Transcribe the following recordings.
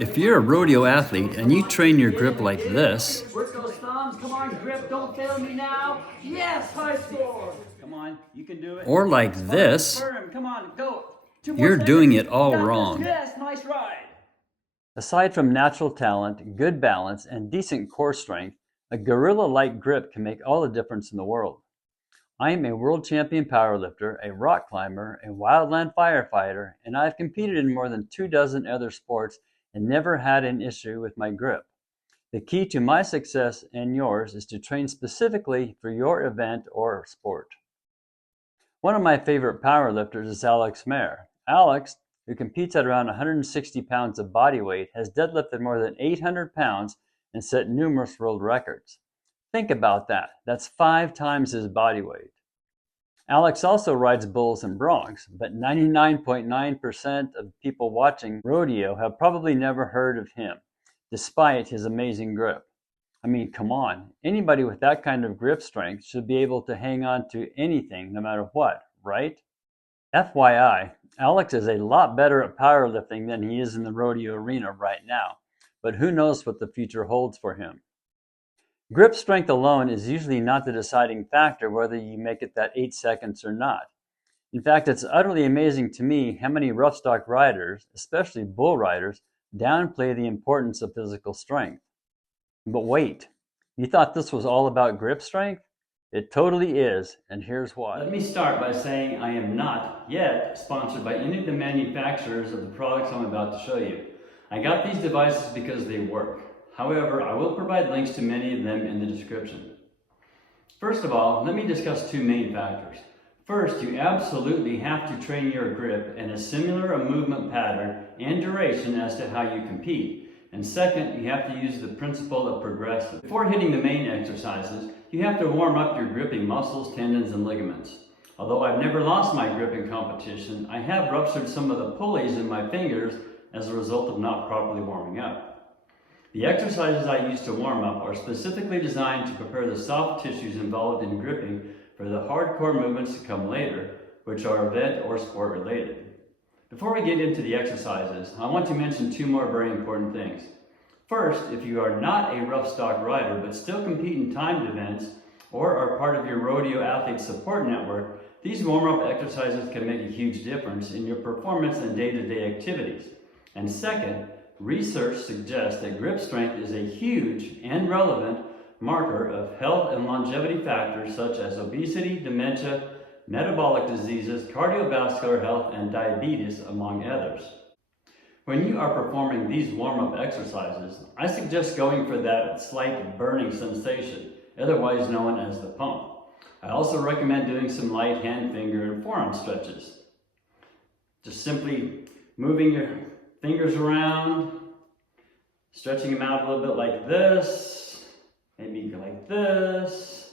If you're a rodeo athlete and you train your grip like this, Work those thumbs. Come on, grip. Don't fail me now. Yes, high score. Come on, you can do it. or like this, Firm. Come on, go. 2 more you're seconds. doing it all You got this. wrong. Yes, nice ride. Aside from natural talent, good balance, and decent core strength, a gorilla-like grip can make all the difference in the world. I am a world champion powerlifter, a rock climber, a wildland firefighter, and I've competed in more than 24 other sports and never had an issue with my grip. The key to my success and yours is to train specifically for your event or sport. One of my favorite powerlifters is Alex Mayer. Alex, who competes at around 160 pounds of body weight, has deadlifted more than 800 pounds and set numerous world records. Think about that. That's 5 times his body weight. Alex also rides bulls and broncs, but 99.9% of people watching rodeo have probably never heard of him, despite his amazing grip. I mean, come on. Anybody with that kind of grip strength should be able to hang on to anything, no matter what, right? FYI, Alex is a lot better at powerlifting than he is in the rodeo arena right now, but who knows what the future holds for him. Grip strength alone is usually not the deciding factor whether you make it that 8 seconds or not. In fact, it's utterly amazing to me how many rough stock riders, especially bull riders, downplay the importance of physical strength. But wait, you thought this was all about grip strength? It totally is, and here's why. Let me start by saying I am not yet sponsored by any of the manufacturers of the products I'm about to show you. I got these devices because they work. However, I will provide links to many of them in the description. First of all, let me discuss 2 main factors. First, you absolutely have to train your grip in a similar movement pattern and duration as to how you compete. And second, you have to use the principle of progressive. Before hitting the main exercises, you have to warm up your gripping muscles, tendons, and ligaments. Although I've never lost my grip in competition, I have ruptured some of the pulleys in my fingers as a result of not properly warming up. The exercises I use to warm up are specifically designed to prepare the soft tissues involved in gripping for the hardcore movements to come later, which are event or sport related. Before we get into the exercises, I want to mention 2 more very important things. First, if you are not a rough stock rider but still compete in timed events or are part of your rodeo athlete support network, these warm-up exercises can make a huge difference in your performance and day-to-day activities. And second, research suggests that grip strength is a huge and relevant marker of health and longevity factors such as obesity, dementia, metabolic diseases, cardiovascular health, and diabetes, among others. When you are performing these warm-up exercises, I suggest going for that slight burning sensation, otherwise known as the pump. I also recommend doing some light hand, finger, and forearm stretches. Just simply moving your fingers around, stretching them out a little bit like this, maybe like this.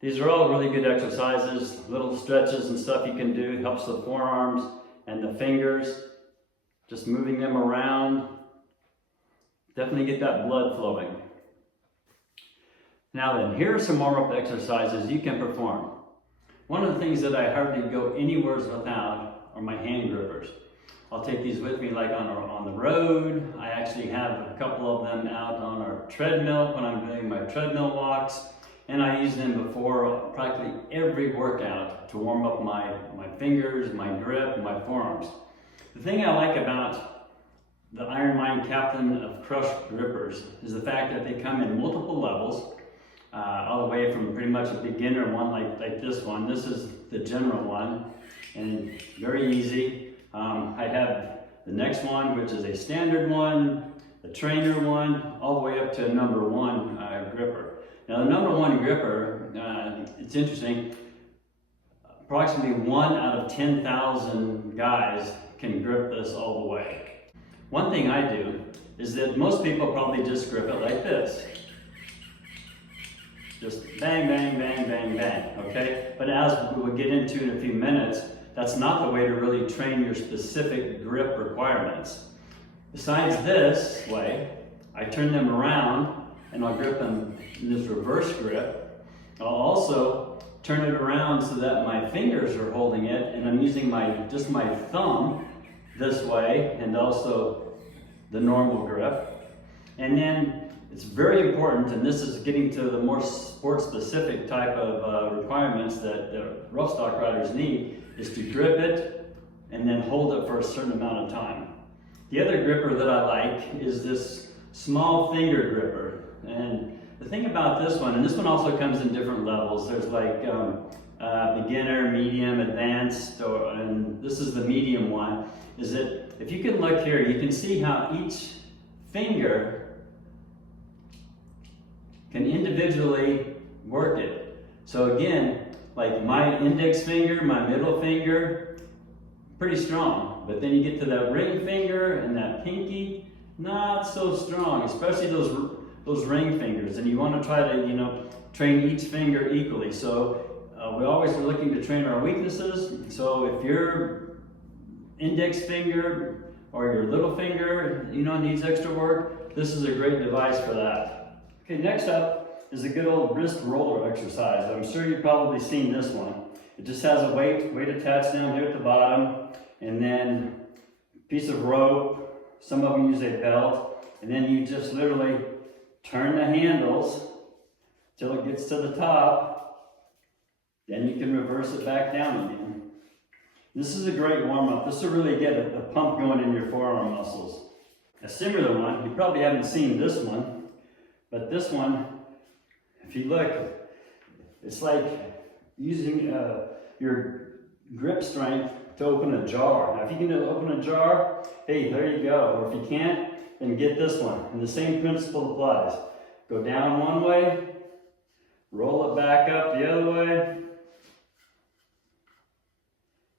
These are all really good exercises, little stretches and stuff you can do. Helps the forearms and the fingers, just moving them around. Definitely get that blood flowing. Now then, here are some warm-up exercises you can perform. One of the things that I hardly go anywhere without are my hand grippers. I'll take these with me like on the road. I actually have a couple of them out on our treadmill when I'm doing my treadmill walks. And I use them before practically every workout to warm up my fingers, my grip, my forearms. The thing I like about the Iron Mind Captain of Crush grippers is the fact that they come in multiple levels, all the way from pretty much a beginner one like this one. This is the general one, and very easy. I have the next one, which is a standard one, the trainer one, all the way up to a number 1 gripper. Now the number 1 gripper, it's interesting, approximately 1 out of 10,000 guys can grip this all the way. One thing I do is that most people probably just grip it like this. Just bang, bang, bang, bang, bang, okay? But as we will get into in a few minutes, that's not the way to really train your specific grip requirements. Besides this way, I turn them around and I'll grip them in this reverse grip. I'll also turn it around so that my fingers are holding it and I'm using just my thumb this way and also the normal grip. And then it's very important, and this is getting to the more sport-specific type of requirements that rough stock riders need, is to grip it and then hold it for a certain amount of time. The other gripper that I like is this small finger gripper. And the thing about this one, and this one also comes in different levels. There's like beginner, medium, advanced, and this is the medium one, is that if you can look here, you can see how each finger can individually work it. So again, like my index finger, my middle finger, pretty strong. But then you get to that ring finger and that pinky, not so strong, especially those ring fingers. And you want to try to, train each finger equally. So we always are looking to train our weaknesses. So if your index finger or your little finger, needs extra work, this is a great device for that. Okay, next up is a good old wrist roller exercise. I'm sure you've probably seen this one. It just has a weight attached down here at the bottom, and then a piece of rope. Some of them use a belt, and then you just literally turn the handles till it gets to the top. Then you can reverse it back down again. This is a great warm-up. This will really get the pump going in your forearm muscles. A similar one, you probably haven't seen this one, but this one, if you look, it's like using your grip strength to open a jar. Now if you can open a jar, hey, there you go. Or if you can't, then get this one. And the same principle applies. Go down one way, roll it back up the other way,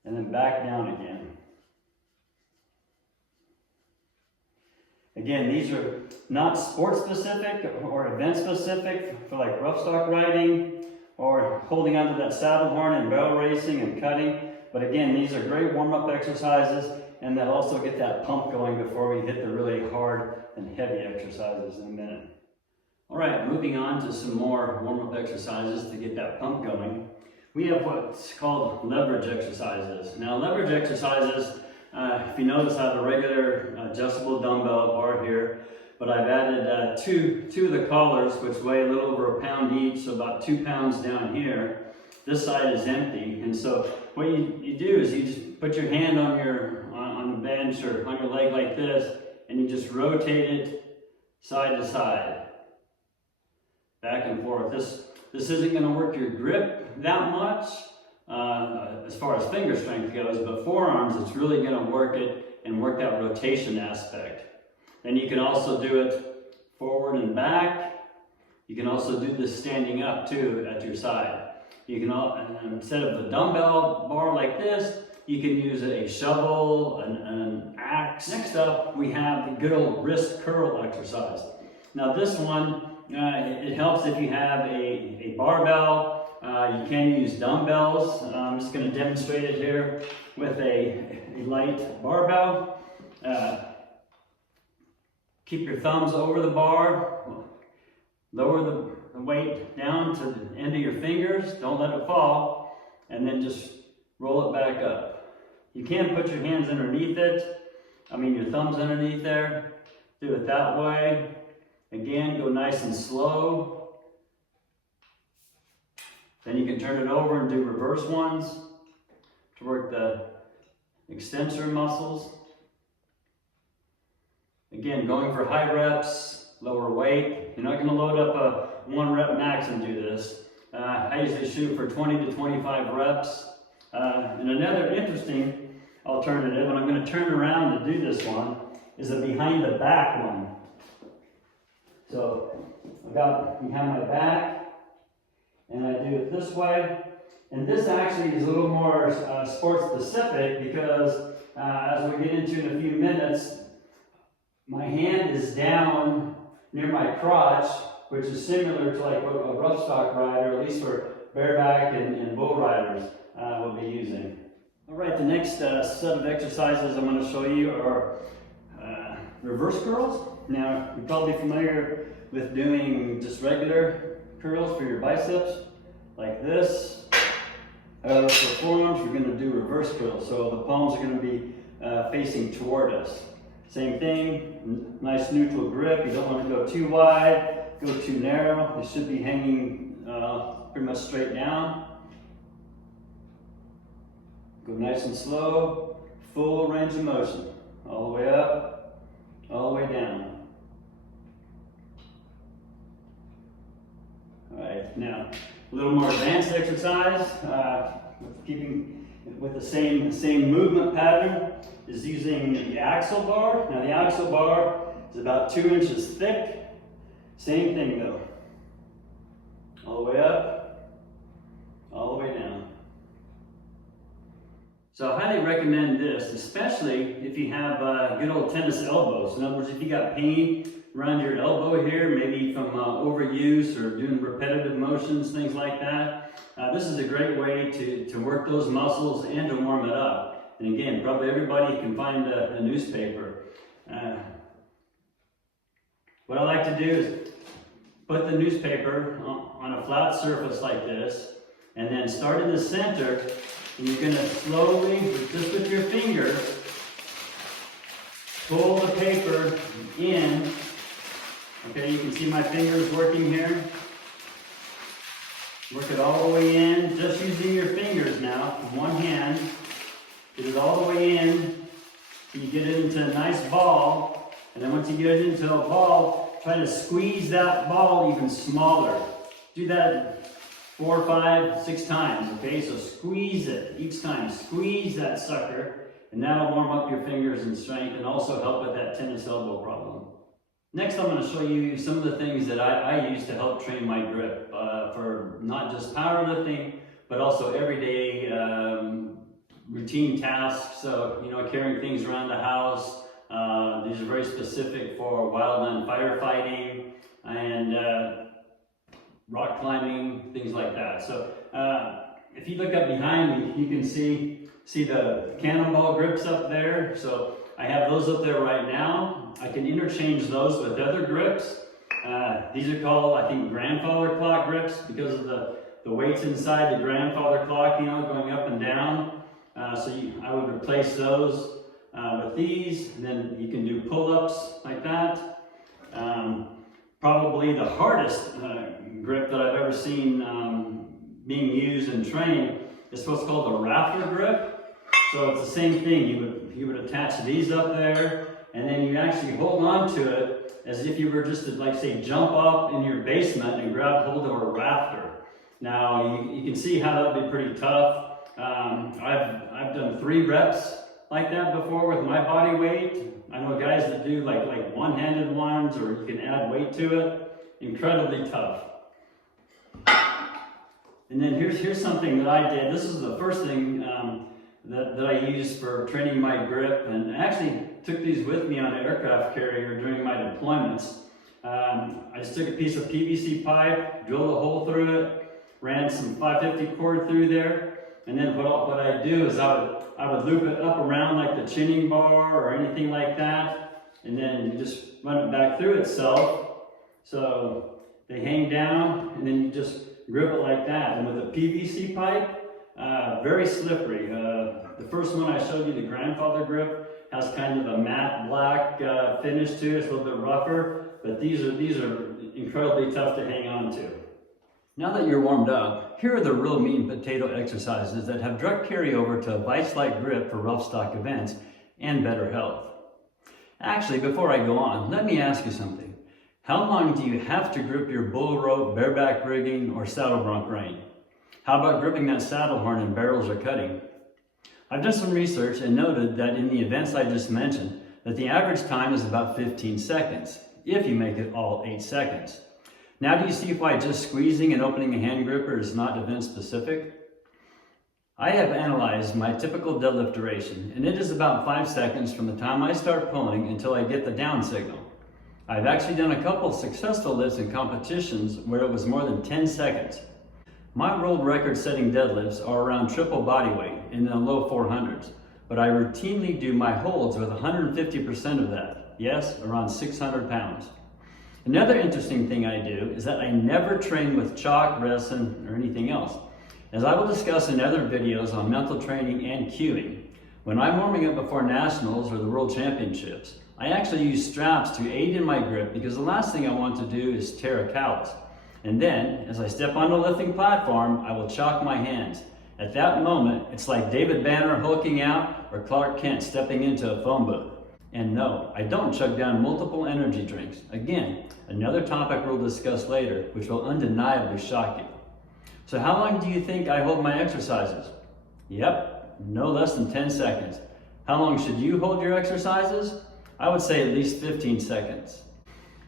and then back down again. Again, these are not sport specific or event specific for like rough stock riding or holding onto that saddle horn and barrel racing and cutting. But again, these are great warm-up exercises, and they'll also get that pump going before we hit the really hard and heavy exercises in a minute. All right, moving on to some more warm-up exercises to get that pump going. We have what's called leverage exercises. Now, leverage exercises, if you notice, I have a regular adjustable dumbbell bar here, but I've added two of the collars, which weigh a little over a pound each, so about 2 pounds down here. This side is empty, and so what you do is you just put your hand on the bench or on your leg like this, and you just rotate it side to side, back and forth. This isn't going to work your grip that much as far as finger strength goes, but forearms, it's really going to work it and work that rotation aspect. Then you can also do it forward and back. You can also do this standing up too at your side. You can, instead of the dumbbell bar like this, you can use a shovel, an axe. Next up, we have the good old wrist curl exercise. Now this one, it helps if you have a barbell. You can use dumbbells. I'm just going to demonstrate it here with a light barbell. Keep your thumbs over the bar. Lower the weight down to the end of your fingers. Don't let it fall. And then just roll it back up. You can put your hands underneath it. Your thumbs underneath there. Do it that way. Again, go nice and slow. Then you can turn it over and do reverse ones to work the extensor muscles. Again, going for high reps, lower weight. You're not going to load up a 1 rep max and do this. I usually shoot for 20 to 25 reps. And another interesting alternative, and I'm going to turn around to do this one, is a behind the back one. So I've got behind my back, and I do it this way. And this actually is a little more sport specific because as we get into in a few minutes, my hand is down near my crotch, which is similar to like what a rough stock rider, at least for bareback and bull riders, will be using. All right, the next set of exercises I'm going to show you are reverse curls. Now, you're probably familiar with doing just regular curls for your biceps, like this. For forearms, we're going to do reverse curls. So the palms are going to be facing toward us. Same thing, nice neutral grip. You don't want to go too wide, go too narrow. It should be hanging pretty much straight down. Go nice and slow, full range of motion. All the way up, all the way down. All right, now a little more advanced exercise, keeping with the same movement pattern, is using the axle bar. Now the axle bar is about 2 inches thick. Same thing though. All the way up, all the way down. So I highly recommend this, especially if you have good old tennis elbows. In other words, if you got pain around your elbow here, maybe from overuse or doing repetitive motions, things like that. This is a great way to work those muscles and to warm it up. And again, probably everybody can find a newspaper. What I like to do is put the newspaper on a flat surface like this, and then start in the center, and you're going to slowly, just with your fingers, pull the paper in. Okay, you can see my fingers working here. Work it all the way in, just using your fingers now, from one hand. Get it all the way in, so you get it into a nice ball. And then once you get it into a ball, try to squeeze that ball even smaller. Do that 4, 5, 6 times, okay? So squeeze it each time. Squeeze that sucker, and that'll warm up your fingers and strength and also help with that tennis elbow problem. Next, I'm going to show you some of the things that I use to help train my grip for not just powerlifting, but also everyday routine tasks. So, you know, carrying things around the house. These are very specific for wildland firefighting and rock climbing, things like that. So, if you look up behind me, you can see the cannonball grips up there. So I have those up there right now. I can interchange those with other grips. These are called, I think, grandfather clock grips because of the weights inside the grandfather clock, you know, going up and down. I would replace those with these, and then you can do pull-ups like that. Probably the hardest grip that I've ever seen being used and trained is what's called the rafter grip. So it's the same thing. You would attach these up there, and then you actually hold on to it as if you were just to, like, say, jump up in your basement and grab hold of a rafter. Now you can see how that would be pretty tough. I've done 3 reps like that before with my body weight. I know guys that do like one-handed ones, or you can add weight to it. Incredibly tough. And then here's something that I did. This is the first thing that I used for training my grip, and I actually took these with me on an aircraft carrier during my deployments. I just took a piece of PVC pipe, drilled a hole through it, ran some 550 cord through there, and then what I do is I would loop it up around like the chinning bar or anything like that, and then you just run it back through itself. So they hang down, and then you just grip it like that. And with a PVC pipe, very slippery. The first one I showed you, the grandfather grip, has kind of a matte black finish to it. It's a little bit rougher, but these are incredibly tough to hang on to. Now that you're warmed up, here are the real meat and potato exercises that have direct carryover to a vice-like grip for rough stock events and better health. Actually, before I go on, let me ask you something. How long do you have to grip your bull rope, bareback rigging, or saddle bronc rein? How about gripping that saddle horn in barrels or cutting? I've done some research and noted that in the events I just mentioned, that the average time is about 15 seconds, if you make it all 8 seconds. Now do you see why just squeezing and opening a hand gripper is not event specific? I have analyzed my typical deadlift duration, and it is about 5 seconds from the time I start pulling until I get the down signal. I've actually done a couple successful lifts in competitions where it was more than 10 seconds. My world record setting deadlifts are around triple body weight in the low 400s, but I routinely do my holds with 150% of that. Yes, around 600 pounds. Another interesting thing I do is that I never train with chalk, resin, or anything else. As I will discuss in other videos on mental training and cueing, when I'm warming up before nationals or the world championships, I actually use straps to aid in my grip because the last thing I want to do is tear a callus. And then, as I step on the lifting platform, I will chalk my hands. At that moment, it's like David Banner hulking out or Clark Kent stepping into a phone booth. And no, I don't chug down multiple energy drinks. Again, another topic we'll discuss later, which will undeniably shock you. So how long do you think I hold my exercises? Yep, no less than 10 seconds. How long should you hold your exercises? I would say at least 15 seconds.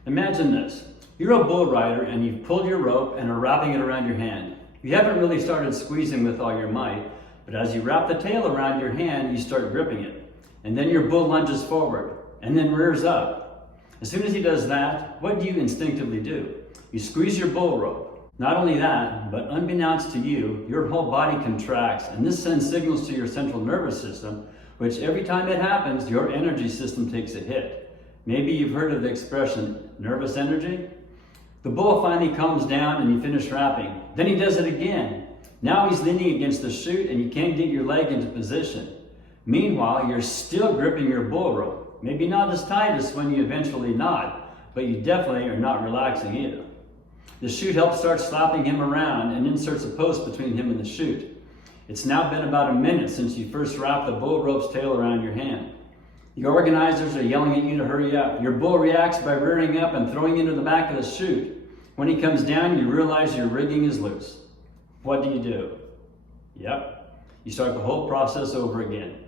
Imagine this. You're a bull rider and you've pulled your rope and are wrapping it around your hand. You haven't really started squeezing with all your might, but as you wrap the tail around your hand, you start gripping it. And then your bull lunges forward and then rears up. As soon as he does that, what do you instinctively do? You squeeze your bull rope. Not only that, but unbeknownst to you, your whole body contracts, and this sends signals to your central nervous system, which every time it happens, your energy system takes a hit. Maybe you've heard of the expression, nervous energy? The bull finally calms down and you finish wrapping. Then he does it again. Now he's leaning against the chute and you can't get your leg into position. Meanwhile, you're still gripping your bull rope. Maybe not as tight as when you eventually nod, but you definitely are not relaxing either. The chute helps start slapping him around and inserts a post between him and the chute. It's now been about a minute since you first wrapped the bull rope's tail around your hand. The organizers are yelling at you to hurry up. Your bull reacts by rearing up and throwing into the back of the chute. When he comes down, you realize your rigging is loose. What do? Yep, you start the whole process over again.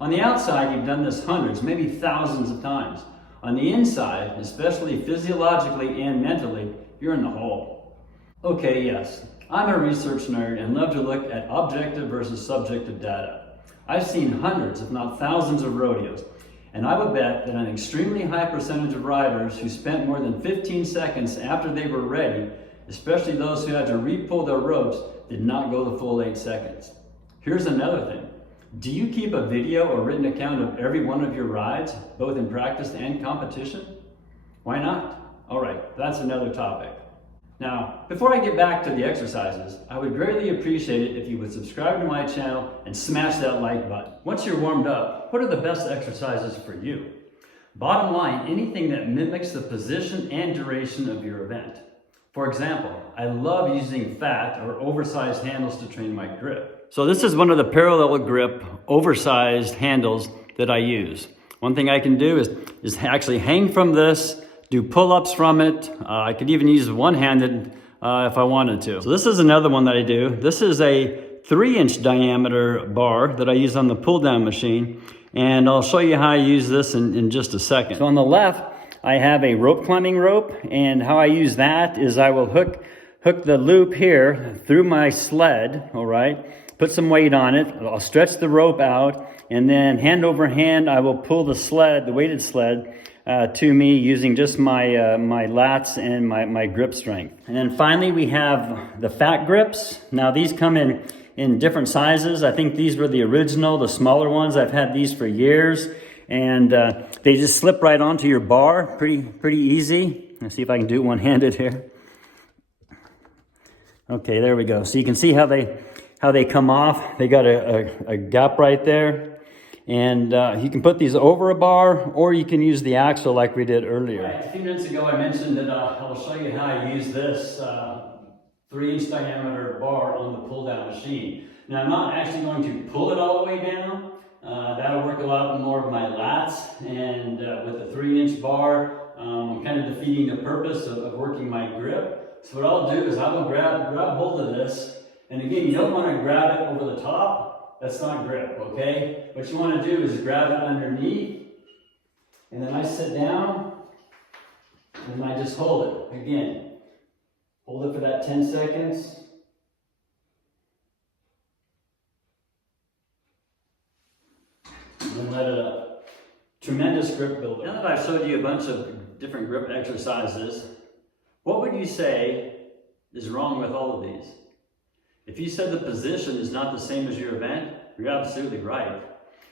On the outside, you've done this hundreds, maybe thousands of times. On the inside, especially physiologically and mentally, you're in the hole. Okay, yes, I'm a research nerd and love to look at objective versus subjective data. I've seen hundreds, if not thousands of rodeos, and I would bet that an extremely high percentage of riders who spent more than 15 seconds after they were ready, especially those who had to re-pull their ropes, did not go the full 8 seconds. Here's another thing. Do you keep a video or written account of every one of your rides, both in practice and competition? Why not? All right, that's another topic. Now, before I get back to the exercises, I would greatly appreciate it if you would subscribe to my channel and smash that like button. Once you're warmed up, what are the best exercises for you? Bottom line, anything that mimics the position and duration of your event. For example, I love using fat or oversized handles to train my grip. So this is one of the parallel grip, oversized handles that I use. One thing I can do is actually hang from this, do pull-ups from it. I could even use one-handed if I wanted to. So this is another one that I do. This is a 3-inch diameter bar that I use on the pull-down machine. And I'll show you how I use this in just a second. So on the left, I have a rope climbing rope, and how I use that is I will hook the loop here through my sled, all right? Put some weight on it. I'll stretch the rope out, and then hand over hand, I will pull the sled, the weighted sled, to me using just my my lats and my grip strength. And then finally, we have the fat grips. Now these come in different sizes. I think these were the original, the smaller ones. I've had these for years. And they just slip right onto your bar, pretty easy. Let's see if I can do it one-handed here. Okay, there we go. So you can see how they come off. They got a gap right there. And you can put these over a bar, or you can use the axle like we did earlier. Right, a few minutes ago I mentioned that I'll show you how I use this 3-inch diameter bar on the pull-down machine. Now I'm not actually going to pull it all the way down. That'll work a lot more of my lats, and with a 3-inch bar, I'm kind of defeating the purpose of working my grip. So what I'll do is I will grab hold of this, and again, you don't want to grab it over the top. That's not grip, okay? What you want to do is grab it underneath, and then I sit down, and I just hold it. Again, hold it for that 10 seconds. And let it up. Tremendous grip builder. Now that I've showed you a bunch of different grip exercises, what would you say is wrong with all of these? If you said the position is not the same as your event, you're absolutely right.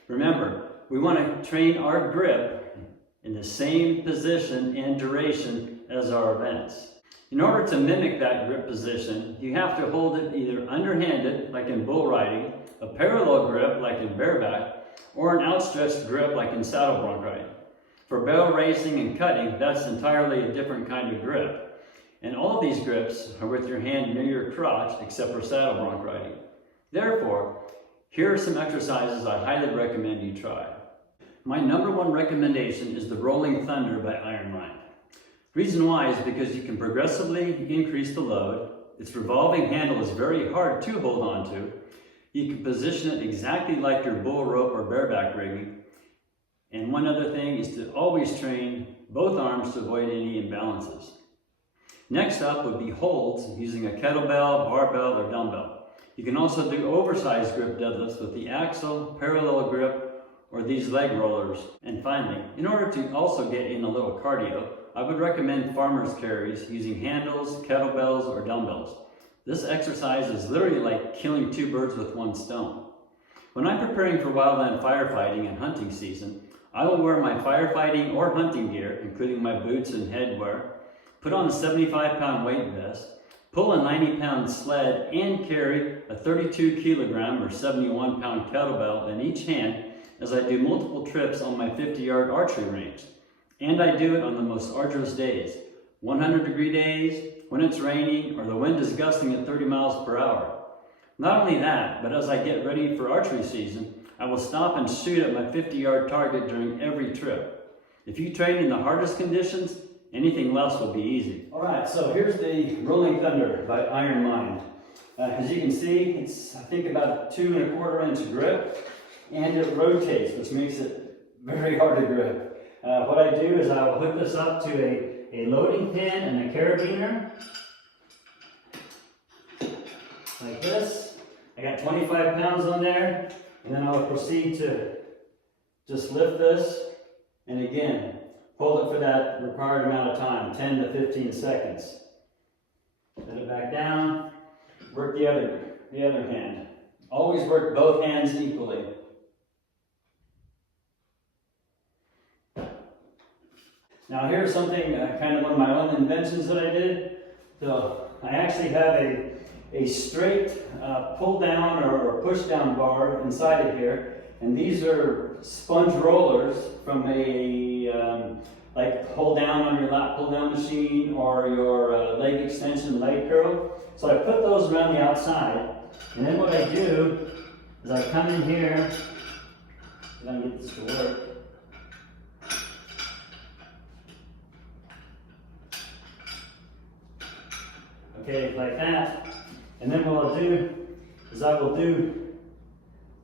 Remember, we want to train our grip in the same position and duration as our events. In order to mimic that grip position, you have to hold it either underhanded, like in bull riding, a parallel grip, like in bareback, or an outstretched grip like in saddle bronc riding. For barrel racing and cutting, that's entirely a different kind of grip. And all of these grips are with your hand near your crotch, except for saddle bronc riding. Therefore, here are some exercises I highly recommend you try. My number one recommendation is the Rolling Thunder by Iron Mind. Reason why is because you can progressively increase the load. Its revolving handle is very hard to hold on to. You can position it exactly like your bull rope or bareback rigging. And one other thing is to always train both arms to avoid any imbalances. Next up would be holds using a kettlebell, barbell, or dumbbell. You can also do oversized grip deadlifts with the axle, parallel grip, or these leg rollers. And finally, in order to also get in a little cardio, I would recommend farmer's carries using handles, kettlebells, or dumbbells. This exercise is literally like killing two birds with one stone. When I'm preparing for wildland firefighting and hunting season, I will wear my firefighting or hunting gear, including my boots and headwear, put on a 75-pound weight vest, pull a 90-pound sled, and carry a 32-kilogram or 71-pound kettlebell in each hand as I do multiple trips on my 50-yard archery range. And I do it on the most arduous days, 100-degree days, when it's raining, or the wind is gusting at 30 miles per hour. Not only that, but as I get ready for archery season, I will stop and shoot at my 50-yard target during every trip. If you train in the hardest conditions, anything less will be easy. All right, so here's the Rolling Thunder by Iron Mind. As you can see, it's I think about a 2 1/4-inch grip, and it rotates, which makes it very hard to grip. What I do is I will hook this up to a loading pin and a carabiner, like this. I got 25 pounds on there, and then I will proceed to just lift this, and again, hold it for that required amount of time, 10 to 15 seconds. Let it back down, work the other hand. Always work both hands equally. Now here's something, kind of one of my own inventions that I did. So I actually have a straight pull down or push down bar inside of here. And these are sponge rollers from like hold down on your lat pull down machine or your leg extension leg curl. So I put those around the outside. And then what I do is I come in here, and I get this to work. Okay, like that. And then what I'll do is I will do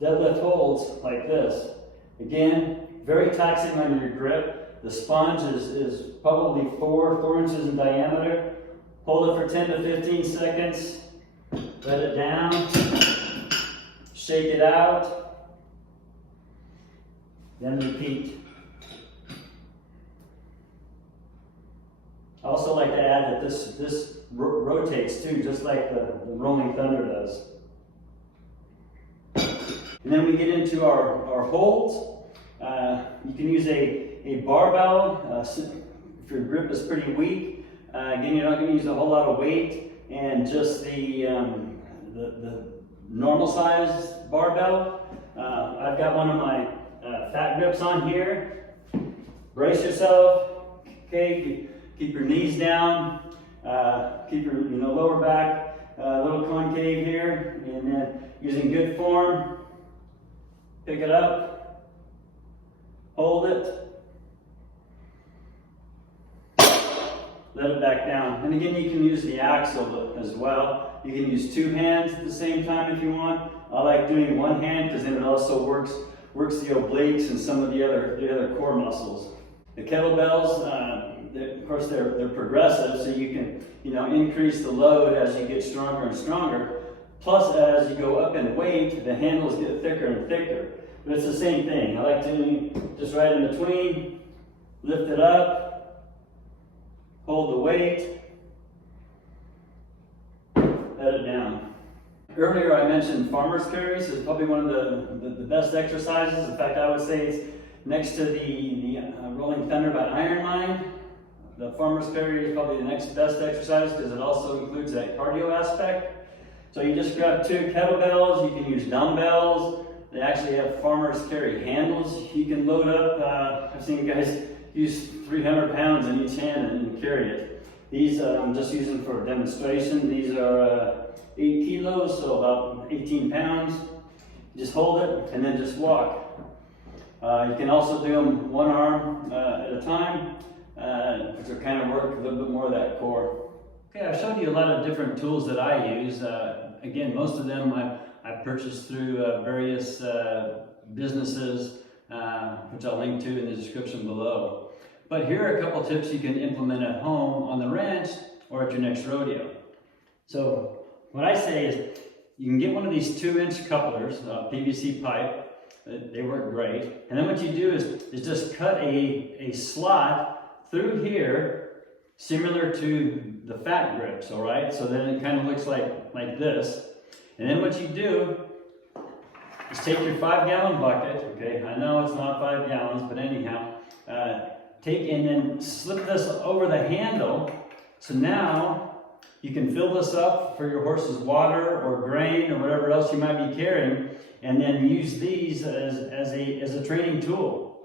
deadlift holds like this. Again, very taxing on your grip. The sponge is probably 4 inches in diameter. Hold it for 10 to 15 seconds. Let it down. Shake it out. Then repeat. I also like to add that this rotates too, just like the Rolling Thunder does. And then we get into our holds. You can use a barbell if your grip is pretty weak. Again, you're not going to use a whole lot of weight, and just the normal size barbell. I've got one of my fat grips on here. Brace yourself. Okay, keep your knees down. Keep your lower back a little concave here, and then using good form, pick it up, hold it, let it back down. And again, you can use the axle as well. You can use 2 hands at the same time if you want. I like doing one hand because then it also works the obliques and some of the other core muscles. The kettlebells, of course, they're progressive, so you can increase the load as you get stronger and stronger. Plus, as you go up in weight, the handles get thicker and thicker. But it's the same thing. I like doing just right in between. Lift it up. Hold the weight. Let it down. Earlier, I mentioned farmer's carries is probably one of the best exercises. In fact, I would say it's next to the Rolling Thunder by Iron Mind. The farmer's carry is probably the next best exercise because it also includes that cardio aspect. So you just grab 2 kettlebells, you can use dumbbells. They actually have farmer's carry handles you can load up. I've seen guys use 300 pounds in each hand and carry it. These I'm just using for demonstration. These are 8 kilos, so about 18 pounds. Just hold it and then just walk. You can also do them one arm at a time, which will kind of work a little bit more of that core. Okay, I've showed you a lot of different tools that I use. Again, most of them I've purchased through various businesses, which I'll link to in the description below. But here are a couple tips you can implement at home on the ranch or at your next rodeo. So what I say is you can get one of these 2-inch couplers, PVC pipe. They work great. And then what you do is just cut a slot through here, similar to the fat grips, all right? So then it kind of looks like this. And then what you do is take your 5-gallon bucket, okay? I know it's not 5 gallons, but anyhow, take and then slip this over the handle. So now you can fill this up for your horse's water or grain or whatever else you might be carrying, and then use these as a training tool.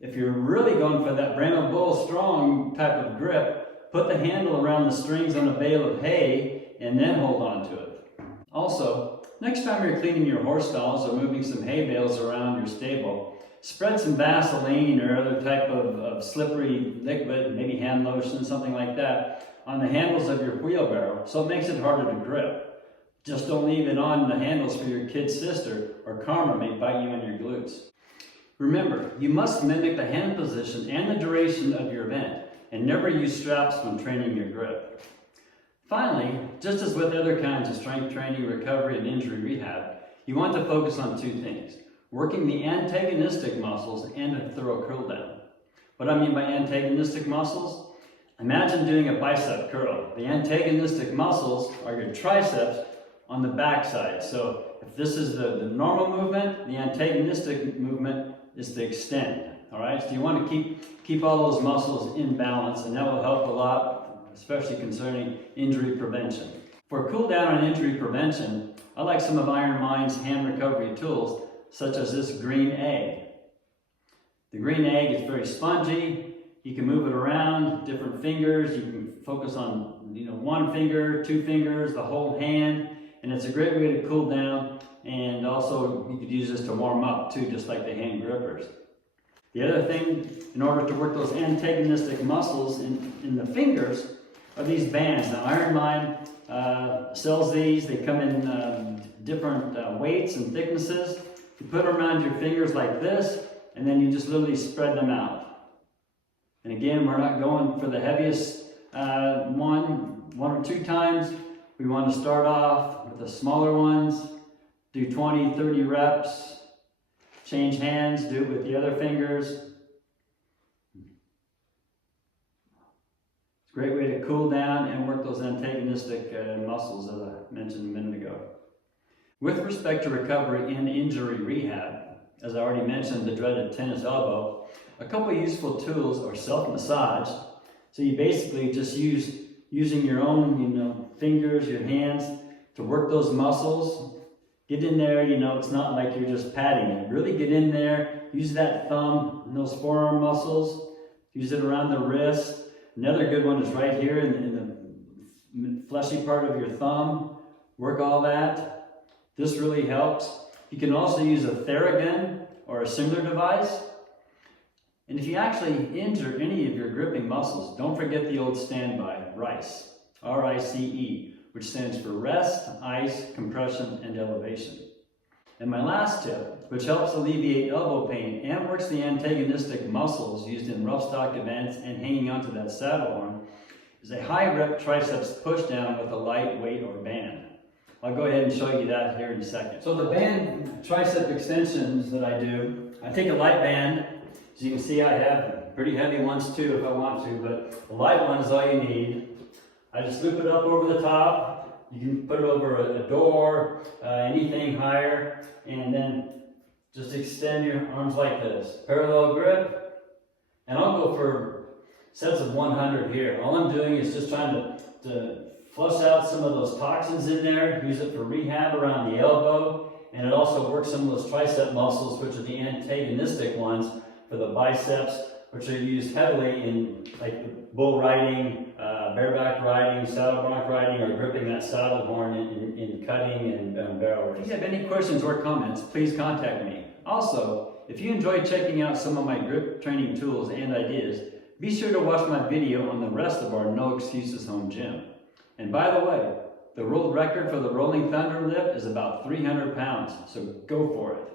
If you're really going for that Brahma Bull Strong type of grip, put the handle around the strings on a bale of hay and then hold on to it. Also, next time you're cleaning your horse stalls or moving some hay bales around your stable, spread some Vaseline or other type of slippery liquid, maybe hand lotion, something like that, on the handles of your wheelbarrow so it makes it harder to grip. Just don't leave it on the handles for your kid's sister, or karma may bite you in your glutes. Remember, you must mimic the hand position and the duration of your event, and never use straps when training your grip. Finally, just as with other kinds of strength training, recovery, and injury rehab, you want to focus on 2 things: working the antagonistic muscles and a thorough curl down. What I mean by antagonistic muscles? Imagine doing a bicep curl. The antagonistic muscles are your triceps on the backside. So if this is the normal movement, the antagonistic movement is to extend. All right, so you want to keep all those muscles in balance, and that will help a lot, especially concerning injury prevention. For cool down and injury prevention, I like some of Iron Mind's hand recovery tools, such as this green egg. The green egg is very spongy. You can move it around, different fingers. You can focus on 1 finger, 2 fingers, the whole hand. And it's a great way to cool down, and also you could use this to warm up too, just like the hand grippers. The other thing, in order to work those antagonistic muscles in the fingers, are these bands. Now Iron Mind sells these. They come in different weights and thicknesses. You put them around your fingers like this, and then you just literally spread them out. And again, we're not going for the heaviest one or 2 times. We want to start off with the smaller ones, do 20, 30 reps, change hands, do it with the other fingers. It's a great way to cool down and work those antagonistic muscles, as I mentioned a minute ago. With respect to recovery and injury rehab, as I already mentioned, the dreaded tennis elbow, a couple useful tools are self-massage. So you basically just using your own, fingers, your hands to work those muscles. Get in there, it's not like you're just patting it. Really get in there, use that thumb and those forearm muscles, use it around the wrist. Another good one is right here in the fleshy part of your thumb. Work all that. This really helps. You can also use a Theragun or a similar device. And if you actually injure any of your gripping muscles, don't forget the old standby, RICE, R-I-C-E, which stands for rest, ice, compression, and elevation. And my last tip, which helps alleviate elbow pain and works the antagonistic muscles used in rough stock events and hanging onto that saddle horn, is a high rep triceps push down with a light weight or band. I'll go ahead and show you that here in a second. So the band tricep extensions that I do, I take a light band. As you can see, I have pretty heavy ones too if I want to, but the light one is all you need. I just loop it up over the top. You can put it over a door, anything higher, and then just extend your arms like this. Parallel grip, and I'll go for sets of 100 here. All I'm doing is just trying to flush out some of those toxins in there, use it for rehab around the elbow, and it also works some of those tricep muscles, which are the antagonistic ones, for the biceps, which are used heavily in like bull riding, bareback riding, saddle bronc riding, or gripping that saddle horn in cutting and barrel racing. If you have any questions or comments, please contact me. Also, if you enjoy checking out some of my grip training tools and ideas, be sure to watch my video on the rest of our No Excuses Home Gym. And by the way, the world record for the Rolling Thunder lift is about 300 pounds, so go for it.